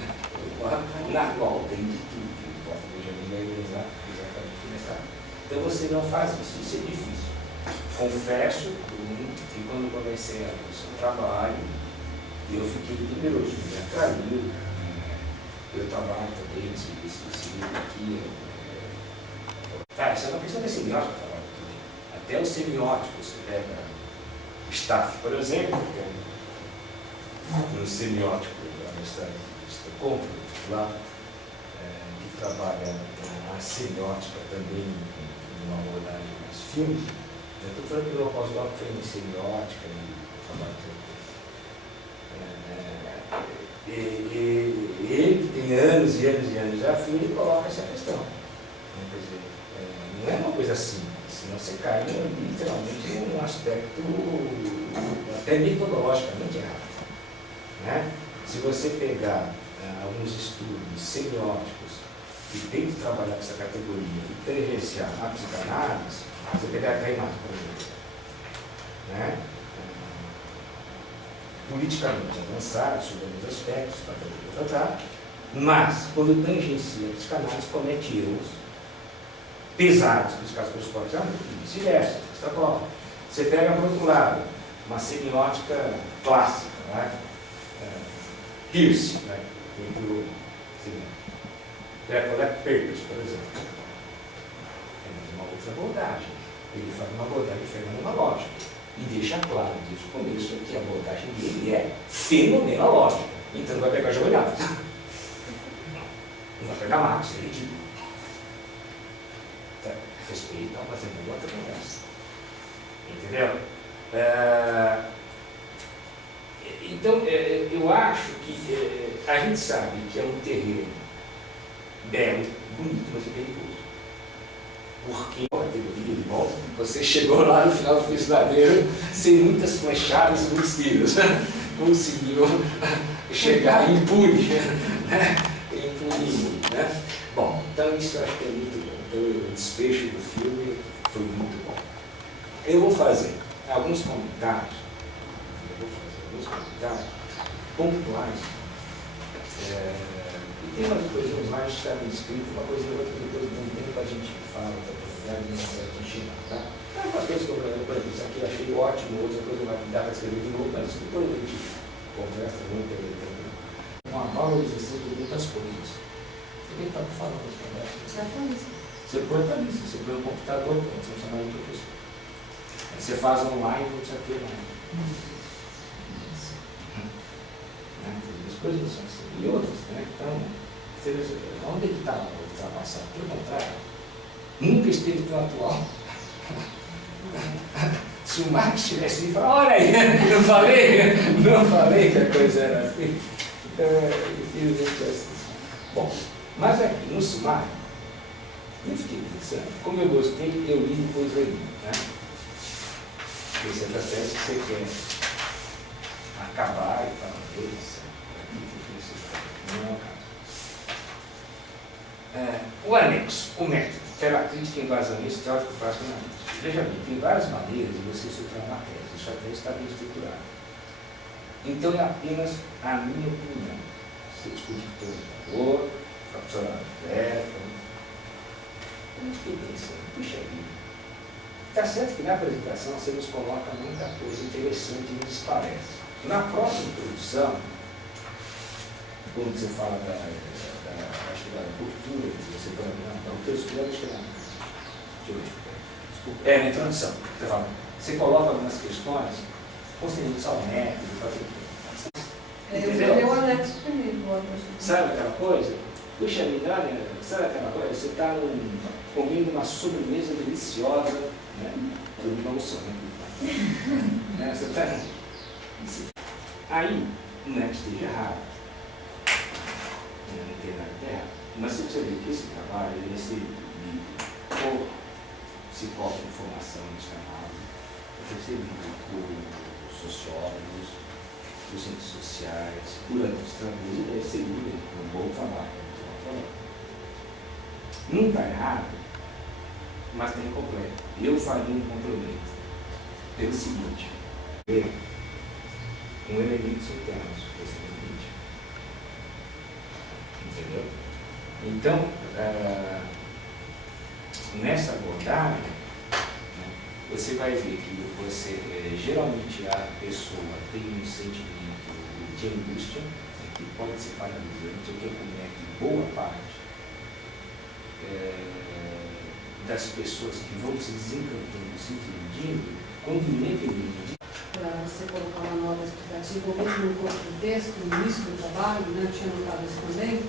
na qual tem de tudo. Walter Benjamin vai usar exatamente nessa. Então você não faz isso é difícil. Confesso que quando comecei a ver o seu trabalho, eu fiquei temeroso, me atraiu. Eu trabalho também nesse livro aqui. Cara, isso é uma questão de semiótica, até os semióticos, você pega o Staff, por exemplo, que é um semiótico da Universidade de Estocolmo, lá, que trabalha a semiótica também em uma abordagem mais firme. Eu estou falando que o pós-doc foi em semiótica e trabalho ele que tem anos e anos e anos já fio, ele coloca essa questão. Quer dizer, não é uma coisa simples, senão você cai literalmente em um aspecto até metodologicamente errado. Né? Se você pegar alguns estudos semióticos que tentam trabalhar com essa categoria e tangenciar a psicanálise, você pegar a Reinhardt, por exemplo, né? Politicamente avançado sobre alguns aspectos para poder tratar, mas quando tangencia a psicanálise comete erros pesados, criticados pelos próprios alunos, e vice-versa, extrapola. Você pega, por outro lado, uma semiótica clássica, né? Peirce, né? Collect Papers, por exemplo. É uma outra abordagem. Ele faz uma abordagem fenomenológica e deixa claro desde o começo que a abordagem dele é fenomenológica. Então não vai pegar Jovelhado. Não vai pegar Marx, é ridículo. Respeito ao fazer uma outra conversa. Entendeu? Então, eu acho que a gente sabe que é um terreno belo, bonito, mas é perigoso. Porque a categoria de volta, você chegou lá no final do pesadeiro sem muitas flechadas e muitos tiros. Conseguiu chegar impune, né? Impune, né? Bom, então isso eu acho que é muito bom. Então, o desfecho do filme foi muito bom. Eu vou fazer alguns comentários, pontuais. E tem umas coisinhas mais que estavam escritas, uma coisa ou outra, depois de um tempo a gente fala, para não continuar, tá? Algumas coisas que eu, por exemplo, isso aqui eu achei ótimo, outra coisa vai me dar para escrever de novo, mas depois a gente conversa muito, uma valorização de muitas coisas. Você está falando das conversas? Você põe para isso, você põe um computador, você não chama de professor. Aí você faz online, não precisa ter online. As coisas não são assim. E outras, né? Então, onde ele está ultrapassado? Pelo contrário, nunca esteve tão atual. Se o Marx tivesse ali, olha aí, não falei que a coisa era assim. Então, infelizmente é assim. Bom, mas aqui no sumário, eu fiquei pensando, como eu gostei, eu li e depois reli, né? Esse é o processo que você quer acabar e falar, Deus, não acaba. O anexo, o método, tela crítica e embasamento teórico prático na mente. Veja bem, tem várias maneiras de você estruturar uma tese, isso até está bem estruturado. Então é apenas a minha opinião. Você discute com o professor, a professora Roberta. Eu fiquei pensando, puxa vida. Está certo que na apresentação você nos coloca muita coisa interessante e nos parece. Na própria introdução, quando você fala da cultura, você fala, não, o teu estudo deixa eu ver. Desculpa. Na introdução. Você fala, você coloca algumas questões, concernentes ao método, Eu o anexo primeiro. Sabe aquela coisa? Puxa vida, olha, sabe aquela coisa? Você está comendo uma sobremesa deliciosa, né? Eu não sou, né? Você está... Aí, não é que esteja errado, não tem nada de errado, mas você precisa ver que esse trabalho, ele é servido por psicólogos de formação nos canais, é servido por sociólogos, por ciências sociais, por antropologia, deve ser líder, um bom trabalho. Não está errado, mas está incompleto. Eu faria um complemento pelo seguinte: um elemento interno desse limite. Entendeu? Então, nessa abordagem, né, você vai ver que geralmente a pessoa tem um sentimento de angústia, né, que pode ser paralisante, o que acomete boa parte das pessoas que vão se desencantando, se desiludindo, quando independente. Para você colocar uma nota explicativa, ou mesmo no corpo do texto, no início do trabalho, né, eu tinha notado isso também.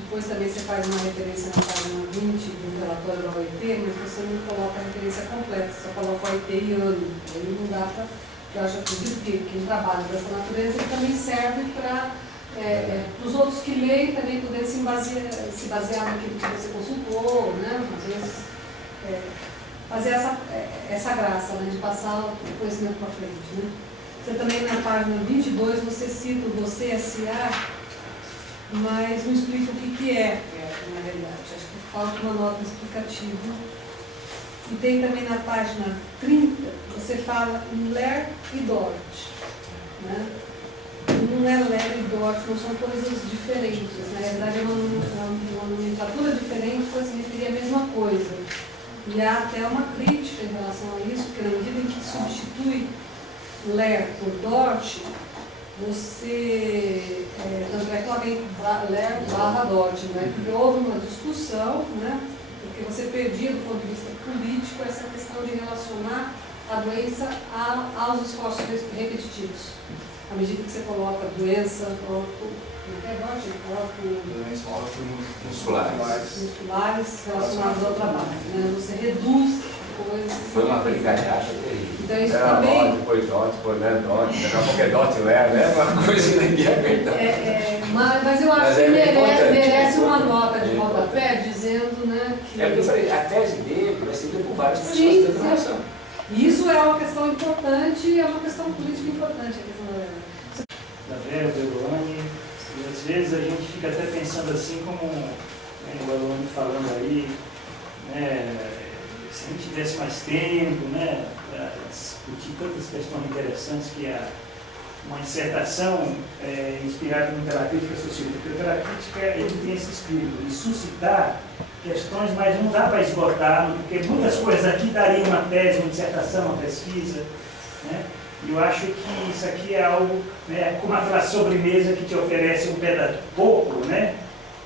Depois também você faz uma referência na página 20 do relatório da OIT, mas você não coloca a referência completa, só coloca OIT e ano. Aí não dá para, eu acho, acredito que um trabalho dessa natureza ele também serve para os outros que leem também poderem se basear naquilo que você consultou, né? Às vezes fazer essa graça, né, de passar o conhecimento para frente. Né? Você também na página 22 você cita o Você S.A., mas não explica o que é, na realidade. Acho que falta uma nota explicativa. E tem também na página 30, você fala em Ler e Dort. Né? Não é Ler e Dort, não são coisas diferentes. Na verdade, é uma nomenclatura diferente para se referir à mesma coisa. E há até uma crítica em relação a isso, porque na medida em que substitui Ler por Dort, você, tanto é que lá vem Ler / Dort, né? Porque houve uma discussão, né? Porque você perdia do ponto de vista político essa questão de relacionar a doença aos esforços repetitivos. À medida que você coloca a doença, musculares relacionadas ao trabalho. Né? Você reduz coisas. Foi uma brigalhada terrível. Então isso era também. Dot, depois Dot, depois Ler, Dot, daqui a pouco é Dot, Ler, né? Uma coisa que ninguém aguenta. Mas eu acho que merece uma nota de rodapé dizendo, né, que. É porque eu falei, a tese dele vai ser lida por várias pessoas Sim, dentro da nação. Isso é uma questão importante, é uma questão política importante, a questão Da Vera, do Eluane, e às vezes a gente fica até pensando assim como, né, o Eluane falando aí, né, se a gente tivesse mais tempo, né, para discutir tantas questões interessantes que uma dissertação inspirada no terapêutica social, porque o terapêutica ele tem esse espírito de suscitar questões, mas não dá para esgotar, porque muitas coisas aqui dariam uma tese, uma dissertação, uma pesquisa, né? E eu acho que isso aqui é algo, né, como aquela sobremesa que te oferece um pedaço pouco, né?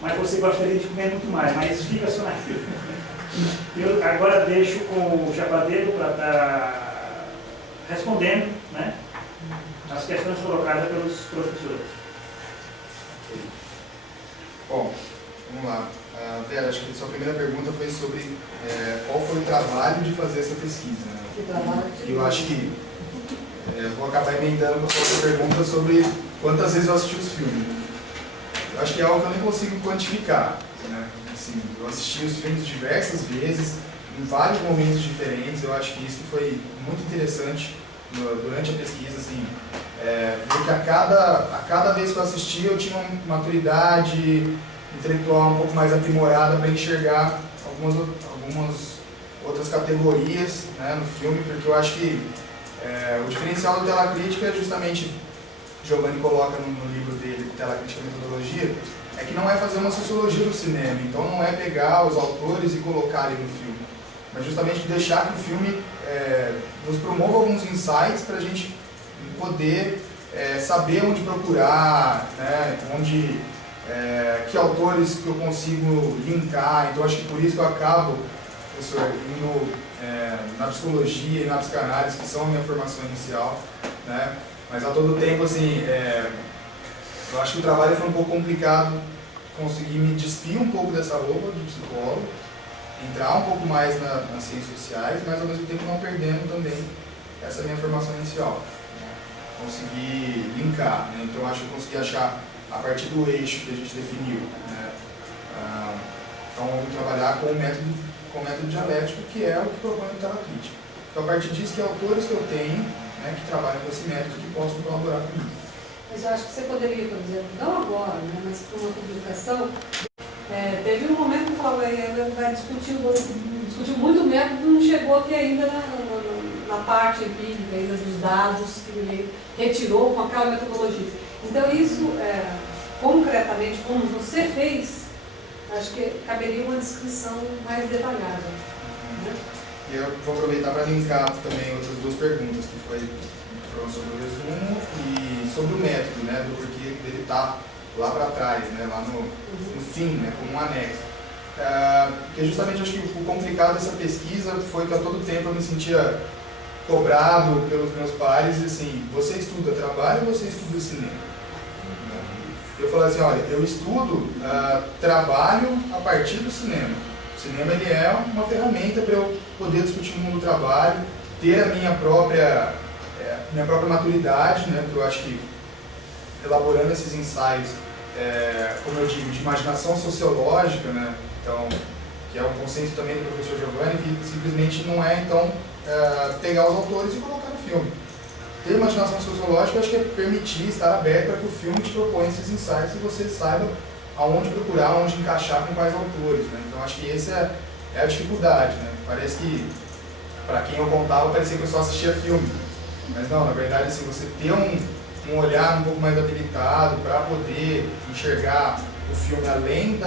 Mas você gostaria de comer muito mais, mas fica só naquilo. Eu agora deixo com o Chapadeiro para estar respondendo, né, as questões colocadas pelos professores. Bom, vamos lá. Vera, acho que a sua primeira pergunta foi sobre qual foi o trabalho de fazer essa pesquisa. Né? Eu acho que vou acabar emendando com a sua pergunta sobre quantas vezes eu assisti os filmes. Eu acho que é algo que eu nem consigo quantificar. Né? Assim, eu assisti os filmes diversas vezes, em vários momentos diferentes. Eu acho que isso foi muito interessante durante a pesquisa. Assim, porque a cada vez que eu assistia eu tinha uma maturidade intelectual um pouco mais aprimorada para enxergar algumas outras categorias, né, no filme, porque eu acho que o diferencial da tela crítica é justamente, Giovanni coloca no livro dele, Tela Crítica e Metodologia, é que não é fazer uma sociologia do cinema, então não é pegar os autores e colocar ali no filme, mas justamente deixar que o filme nos promova alguns insights para a gente poder saber onde procurar, né, que autores que eu consigo linkar. Então acho que por isso que eu acabo, professor, indo na psicologia e na psicanálise, que são a minha formação inicial, né? Mas a todo tempo, assim, eu acho que o trabalho foi um pouco complicado, conseguir me despir um pouco dessa roupa de psicólogo, entrar um pouco mais nas ciências sociais, mas ao mesmo tempo não perdendo também essa minha formação inicial, né? Conseguir linkar, né? Então eu acho que eu consegui achar a partir do eixo que a gente definiu, né? Então vamos trabalhar com o método dialético, que é o que propõe a tela crítica. Então a partir disso, que autores que eu tenho, né, que trabalham com esse método, que possam colaborar comigo. Mas eu acho que você poderia, por exemplo, não agora, né, mas para uma publicação, teve um momento que eu falava, ela vai discutiu muito o método, não chegou aqui ainda na parte empírica, ainda dos dados que ele retirou com aquela metodologia. Então isso, concretamente, como você fez, acho que caberia uma descrição mais detalhada. Né? E eu vou aproveitar para linkar também outras duas perguntas, que foi sobre o resumo e sobre o método, né, do porquê dele estar lá para trás, né, lá no fim, né, como um anexo. Porque justamente acho que o complicado dessa pesquisa foi que a todo tempo eu me sentia cobrado pelos meus pares, assim, você estuda trabalho ou você estuda cinema? Eu falei assim, olha, eu estudo trabalho a partir do cinema. O cinema ele é uma ferramenta para eu poder discutir o mundo do trabalho, ter a minha própria maturidade, né, que eu acho que elaborando esses ensaios, como eu digo, de imaginação sociológica, né, então, que é um conceito também do professor Giovanni, que simplesmente não é, então, pegar os autores e colocar no filme. Ter imaginação sociológica, eu acho que é permitir, estar aberto para que o filme te proponha esses ensaios e você saiba aonde procurar, aonde encaixar com quais autores, né? Então, acho que essa é a dificuldade, né? Parece que, para quem eu contava, parecia que eu só assistia filme. Mas não, na verdade, assim, você ter um olhar um pouco mais habilitado para poder enxergar o filme além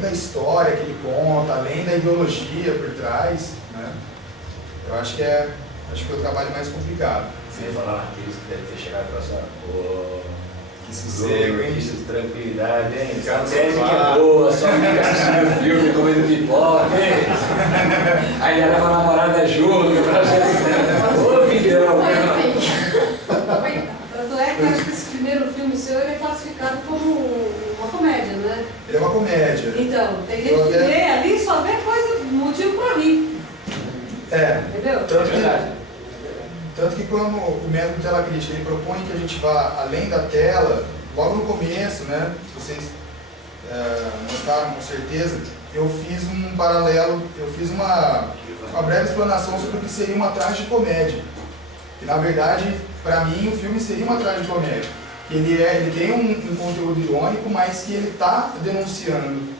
da história que ele conta, além da ideologia por trás, né? Eu acho que é o trabalho mais complicado. Você ia falar naqueles que deve ter chegado para essa... Que sossego, hein? Que tranquilidade, hein? Ficar no A técnica sofá. é boa, só fica assistindo filme, comendo pipoca, hein? Aí leva a namorada junto, ô filhão! Tanto é que eu acho que esse primeiro filme seu ele é classificado como uma comédia, né? Ele é uma comédia. Então, tem gente que lê ali e só vê coisa, motivo para rir. Entendeu? Tanto que quando o método de tela crítica ele propõe que a gente vá além da tela, logo no começo, né, se vocês notaram com certeza, eu fiz um paralelo, eu fiz uma breve explanação sobre o que seria uma tragicomédia. Que na verdade, para mim, o filme seria uma tragicomédia. Ele tem um conteúdo irônico, mas que ele está denunciando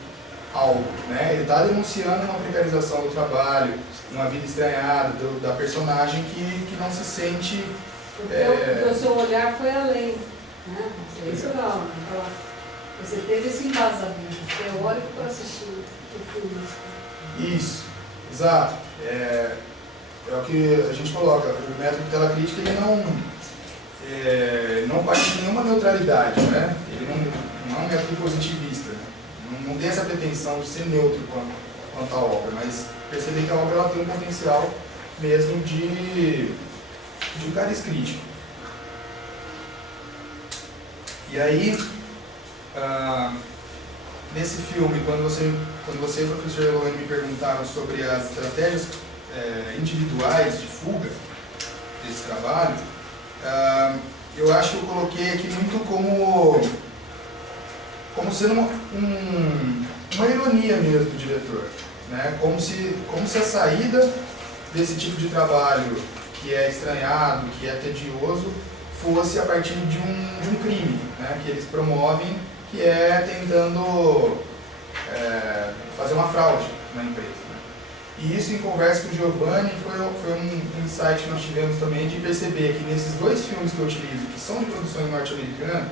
algo, né? Ele está denunciando uma precarização do trabalho, uma vida estranhada da personagem que não se sente... Porque o seu olhar foi além, né? Isso não, você teve esse embasamento teórico para assistir o filme. Isso, exato. É o que a gente coloca, o método de tela crítica ele não parte de nenhuma neutralidade, né? Ele não é um método positivista, né? Não tem essa pretensão de ser neutro quanto à obra, mas perceber que a obra ela tem um potencial mesmo de um cariz crítico. E aí, nesse filme, quando você e o professor Eloane me perguntaram sobre as estratégias individuais de fuga desse trabalho, eu acho que eu coloquei aqui muito como sendo uma ironia mesmo do diretor, né? Como se a saída desse tipo de trabalho que é estranhado, que é tedioso, fosse a partir de um crime, né? Que eles promovem, que é tentando fazer uma fraude na empresa. Né? E isso, em conversa com o Giovanni, foi um insight que nós tivemos também de perceber que nesses dois filmes que eu utilizo, que são de produções norte-americanas,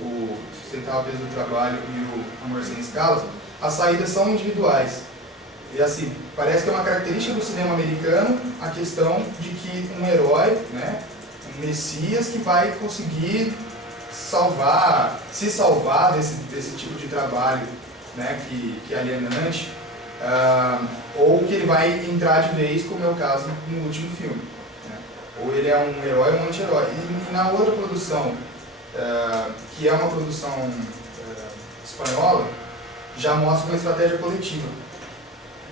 o Sustentável Peso do Trabalho e o Amor Sem Escalas, as saídas são individuais. E assim, parece que é uma característica do cinema americano a questão de que um herói, né, um messias que vai conseguir se salvar desse tipo de trabalho, né, que é alienante, ou que ele vai entrar de vez, como é o caso no último filme. Né? Ou ele é um herói ou um anti-herói. E na outra produção, que é uma produção espanhola, já mostra uma estratégia coletiva.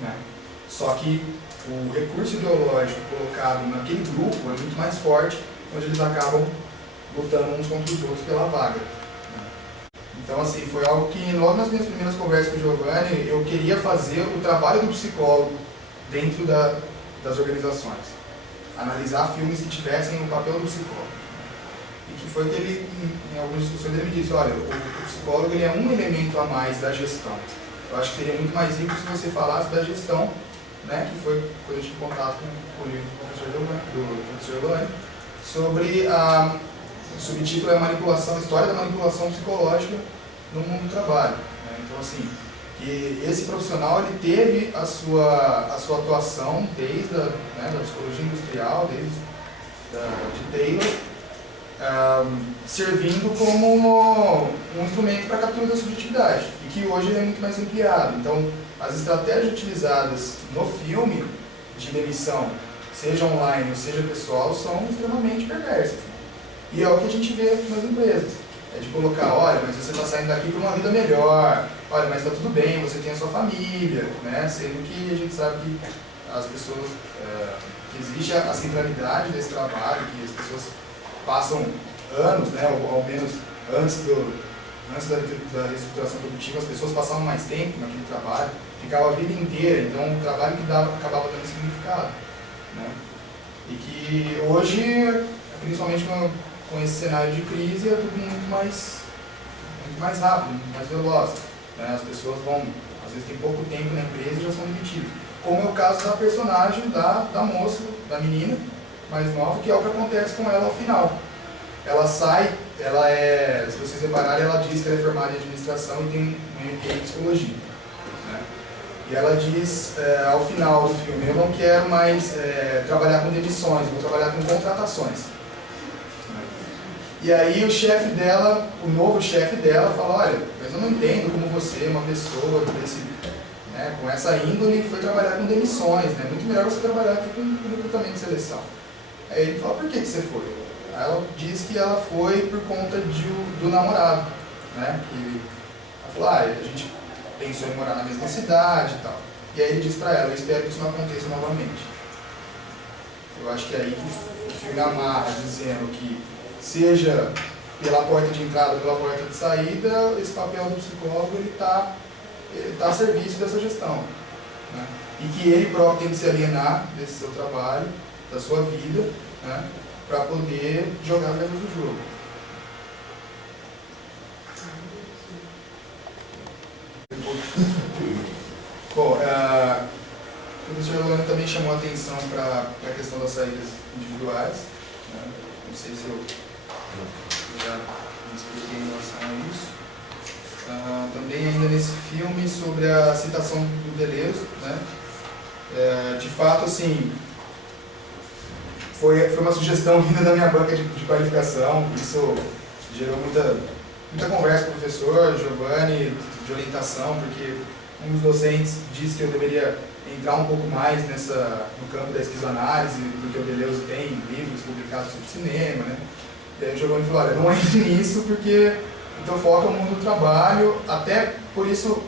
Né? Só que o recurso ideológico colocado naquele grupo é muito mais forte, onde eles acabam lutando uns contra os outros pela vaga. Né? Então, assim, foi algo que logo nas minhas primeiras conversas com o Giovanni, eu queria fazer o trabalho do psicólogo dentro das organizações. Analisar filmes que tivessem o papel do psicólogo. e que foi que ele, em algumas discussões, ele me disse, olha, o psicólogo ele é um elemento a mais da gestão. Eu acho que seria muito mais rico se você falasse da gestão, né, que foi quando eu tive contato com o livro do professor Lorane, sobre o subtítulo é a história da manipulação psicológica no mundo do trabalho. Né? Então, assim, que esse profissional ele teve a sua atuação desde da psicologia industrial, desde de Taylor, servindo como um instrumento para a captura da subjetividade, e que hoje ele é muito mais ampliado. Então, as estratégias utilizadas no filme de demissão, seja online ou seja pessoal, são extremamente perversas. E é o que a gente vê nas empresas. É de colocar, olha, mas você está saindo daqui para uma vida melhor, olha, mas está tudo bem, você tem a sua família, né? Sendo que a gente sabe que as pessoas, que existe a centralidade desse trabalho, que as pessoas passam anos, né, ou ao menos antes da reestruturação produtiva, as pessoas passavam mais tempo naquele trabalho, ficavam a vida inteira, então um trabalho que acabava dando significado. Né? E que hoje, principalmente com esse cenário de crise, é tudo muito mais rápido, muito mais veloz. Né? As pessoas vão, às vezes tem pouco tempo na empresa e já são demitidas. Como é o caso da personagem da moça, da menina mais nova, que é o que acontece com ela ao final. Ela sai, se vocês repararem, ela diz que ela é formada em administração e tem um MBA em psicologia. Né? E ela diz, ao final do filme, eu não quero mais trabalhar com demissões, vou trabalhar com contratações. E aí o chefe dela, o novo chefe dela, fala, olha, mas eu não entendo como você, uma pessoa com essa índole, foi trabalhar com demissões, né? Muito melhor você trabalhar aqui com recrutamento de seleção. Aí ele fala, por que você foi? Aí ela diz que ela foi por conta do namorado, né? Ela falou, a gente pensou em morar na mesma cidade e tal. E aí ele diz pra ela, eu espero que isso não aconteça novamente. Eu acho que aí o filme amarra, dizendo que seja pela porta de entrada ou pela porta de saída, esse papel do psicólogo ele tá a serviço dessa gestão. Né? E que ele próprio tem que se alienar desse seu trabalho, da sua vida, né? Para poder jogar as regras do jogo. Bom, o professor Lorane também chamou a atenção para a questão das saídas individuais. Né? Não sei se eu já me expliquei em relação a isso. Também ainda nesse filme sobre a citação do Deleuze, né? De fato, assim, foi uma sugestão vinda da minha banca de qualificação, isso gerou muita conversa com o professor Giovanni, de orientação, porque um dos docentes disse que eu deveria entrar um pouco mais no campo da esquizoanálise, porque o Deleuze tem livros publicados sobre cinema, né? E aí o Giovanni falou, olha, não entre nisso, porque o teu foco é o mundo do trabalho, até por isso,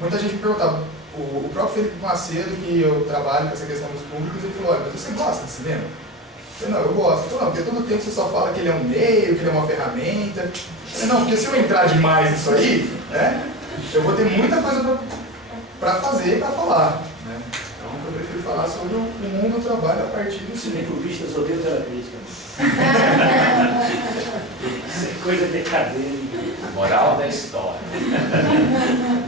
muita gente me perguntava, o próprio Felipe Macedo, que eu trabalho com essa questão dos públicos, ele falou, olha, mas você gosta de cinema? Eu falei, não, eu gosto. Eu falei, não, porque todo tempo você só fala que ele é um meio, que ele é uma ferramenta. Eu falei, não, porque se eu entrar demais nisso aí, né, eu vou ter muita coisa para fazer e para falar. Né? Então eu prefiro falar sobre o mundo do trabalho a partir do cinema. Cinepuristas odeiam terapêutica. Isso é coisa decadente. Moral da história.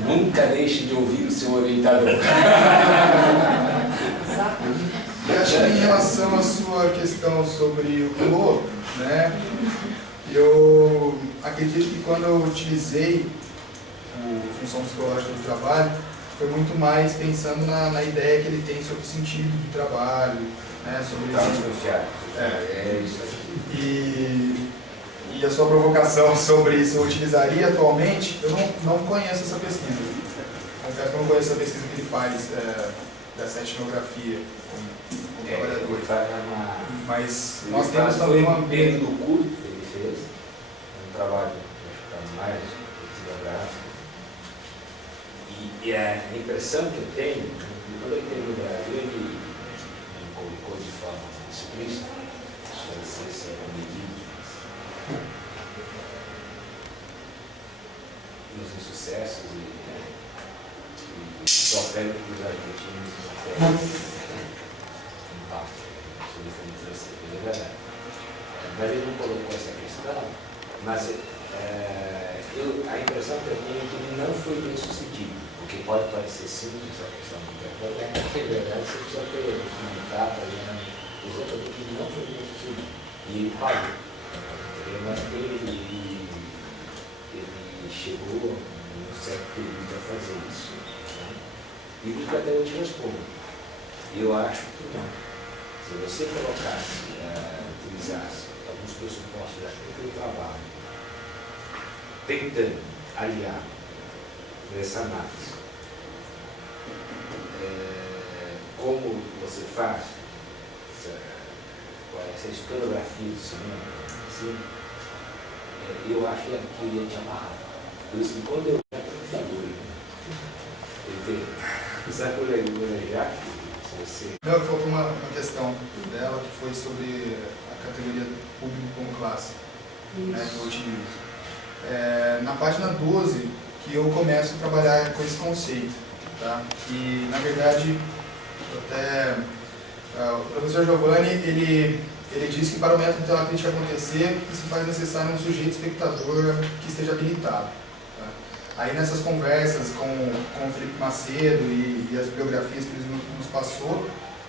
Nunca deixe de ouvir o seu orientador. Eu acho que em relação à sua questão sobre o Lô, né, eu acredito que quando eu utilizei a função psicológica do trabalho, foi muito mais pensando na ideia que ele tem sobre o sentido do trabalho, né, sobre Isso aqui. E a sua provocação sobre isso eu utilizaria atualmente, eu não conheço essa pesquisa. Confesso que eu não conheço a pesquisa que ele faz dessa etnografia com trabalhadores. Mas nós temos também uma... período curto que ele fez, um trabalho mais etnográfico. E a impressão que eu tenho, quando eu entrei no Brasil, ele me colocou de forma explícita, os franceses eram medidos nos insucessos e sofrendo que os argentinos não têm impacto sobre o filme francês, é verdade. mas ele não colocou essa questão, mas a impressão que eu tenho é que ele não foi bem sucedido, porque pode parecer simples essa questão do interpor, mas na verdade você precisa ter um tapa, exatamente que ele não foi bem sucedido. E ele parou. Mas ele chegou em um certo período a fazer isso. Né? E o que até eu te respondo. Eu acho que não. Se você colocasse, utilizasse alguns pressupostos daquele trabalho, tentando aliar nessa análise, como você faz essa historiografia do cinema, assim, eu acho que ele ia te amarrar. Por isso que quando eu já configuro, sabe por aí, já que você... Não, faltou uma questão dela que foi sobre a categoria público como classe, né, que eu utilizo. Na página 12 que eu começo a trabalhar com esse conceito, tá? E na verdade, até o professor Giovanni, ele diz que para o método de tela crítica acontecer, se faz necessário um sujeito espectador que esteja habilitado. Tá? Aí nessas conversas com o Felipe Macedo e as biografias que ele nos passou,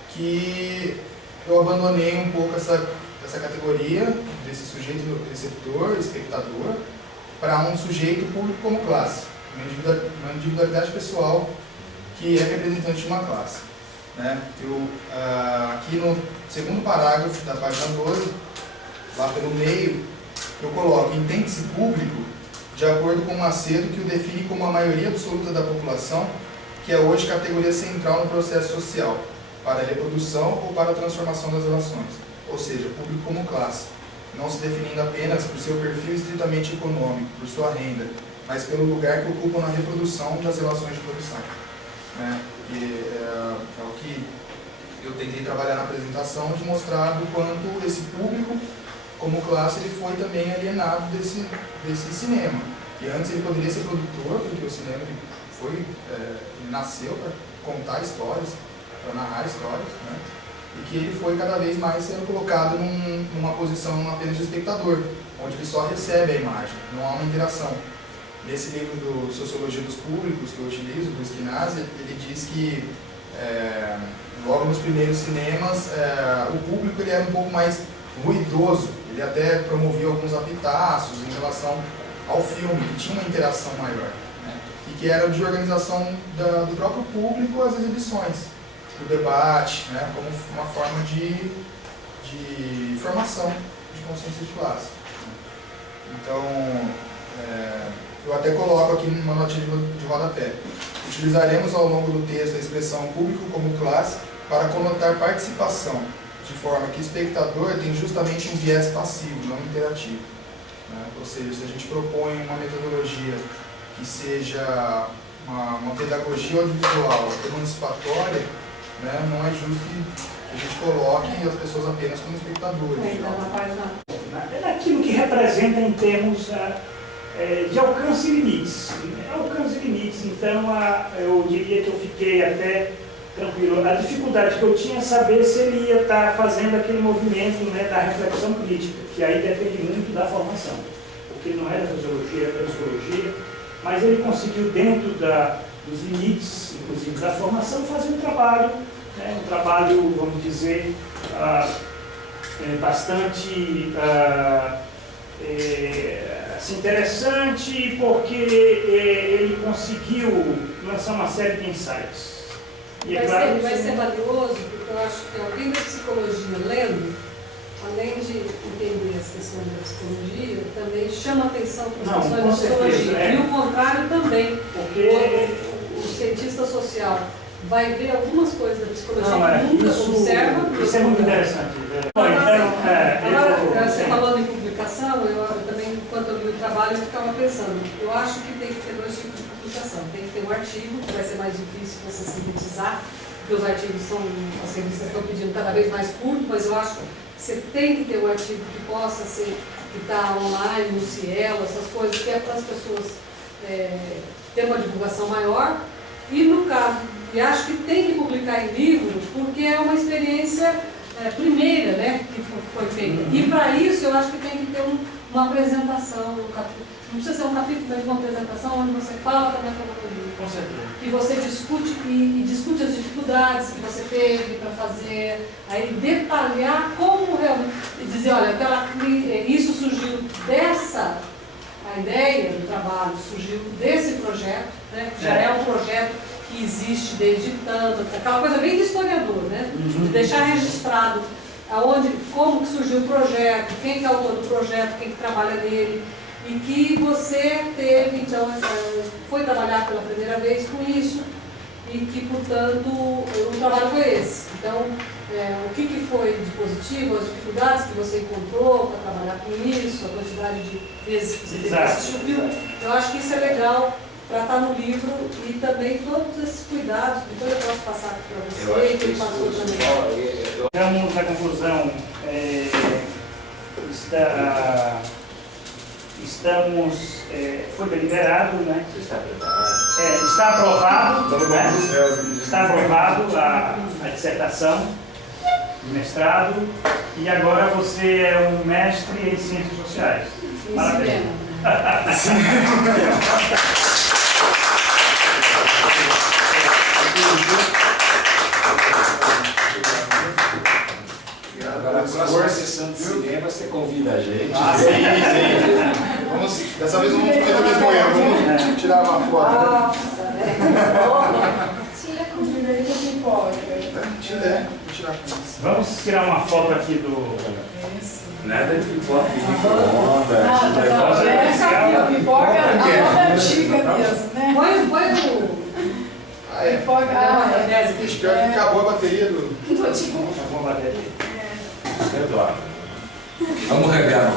que eu abandonei um pouco essa categoria desse sujeito receptor, espectador, para um sujeito público como classe, uma individualidade pessoal que é representante de uma classe. Né? Aqui no segundo parágrafo da página 12, lá pelo meio, eu coloco: entende-se público de acordo com Macedo, que o define como a maioria absoluta da população, que é hoje categoria central no processo social, para a reprodução ou para a transformação das relações, ou seja, público como classe, não se definindo apenas por seu perfil estritamente econômico, por sua renda, mas pelo lugar que ocupam na reprodução das relações de produção. Né? É o que eu tentei trabalhar na apresentação, de mostrar do quanto esse público, como classe, ele foi também alienado desse cinema. Que antes ele poderia ser produtor, porque o cinema ele nasceu para contar histórias, para narrar histórias, né? E que ele foi cada vez mais sendo colocado numa posição apenas de espectador, onde ele só recebe a imagem, não há uma interação. Nesse livro do Sociologia dos Públicos, que eu utilizo, do Schinnasi, ele diz que logo nos primeiros cinemas, o público ele era um pouco mais ruidoso, ele até promovia alguns apitaços em relação ao filme, que tinha uma interação maior, né? E que era de organização do próprio público as exibições, o debate, né? Como uma forma de formação de consciência de classe. Então, eu até coloco aqui numa notinha de rodapé: utilizaremos ao longo do texto a expressão público como classe para conotar participação, de forma que o espectador tem justamente um viés passivo, não interativo. Né? Ou seja, se a gente propõe uma metodologia que seja uma pedagogia audiovisual emancipatória, né, não é justo que a gente coloque as pessoas apenas como espectadores. É daquilo que representa em termos de alcance e limites. Alcance e limites, então eu diria que eu fiquei até tranquilo. A dificuldade que eu tinha é saber se ele ia estar fazendo aquele movimento, né, da reflexão crítica, que aí depende muito da formação, porque ele não é da sociologia, é da psicologia, mas ele conseguiu, dentro dos limites, inclusive da formação, fazer um trabalho, né, vamos dizer, bastante interessante, porque ele conseguiu lançar uma série de insights. E vai ser valioso, porque eu acho que alguém da psicologia lendo, além de entender as questões da psicologia, também chama atenção para as questões da psicologia. E o contrário também, porque o cientista social vai ver algumas coisas da psicologia que nunca observa. Isso é muito interessante. Agora, você falando em publicação, eu também, enquanto eu li o trabalho, eu ficava pensando, eu acho que tem que ter dois tipos de publicação. Tem que ter um artigo, que vai ser mais difícil você sintetizar, porque os artigos as revistas estão pedindo cada vez mais curto, mas eu acho que você tem que ter um artigo que possa ser, que está online, no Cielo, essas coisas, que é para as pessoas ter uma divulgação maior. E no caso, e acho que tem que publicar em livros, porque é uma experiência primeira, né, que foi feita. E para isso eu acho que tem que ter uma apresentação, não precisa ser um capítulo, mas uma apresentação onde você fala da metodologia. Com certeza. Que você discute e discute as dificuldades que você teve para fazer, aí detalhar como realmente, e dizer, olha, isso surgiu dessa, a ideia do trabalho surgiu desse projeto, né, que já é um projeto que existe desde tanto, aquela coisa bem de historiador, né, de deixar registrado como que surgiu o projeto, quem que é o autor do projeto, quem que trabalha nele, e que você teve, então, foi trabalhar pela primeira vez com isso, e que, portanto, o trabalho foi esse. Então, o que foi de positivo, as dificuldades que você encontrou para trabalhar com isso, a quantidade de vezes que você teve que assistir o filme, eu acho que isso é legal para estar no livro e também todos esses cuidados, depois eu posso passar aqui para você e quem passou também. Estamos na conclusão, foi deliberado, né? Você está preparado? Está aprovado, né? Está aprovado a dissertação, o mestrado, e agora você é um mestre em ciências sociais. Parabéns. Agora, a próxima sessão de cinema, você convida a gente. Vamos, dessa vez não vamos cometer o mesmo erro, vamos tirar uma foto. Tira comigo aí que eu me importo. Tira, vou tirar com isso. Vamos tirar uma foto aqui do... Nada de pipoca e micro-ondas. Essa aqui, a pipoca é a moda antiga mesmo, né? Põe no... Ah, é. Pipoca, Pior que acabou a bateria do... Acabou a bateria. Eduardo. Vamos regar.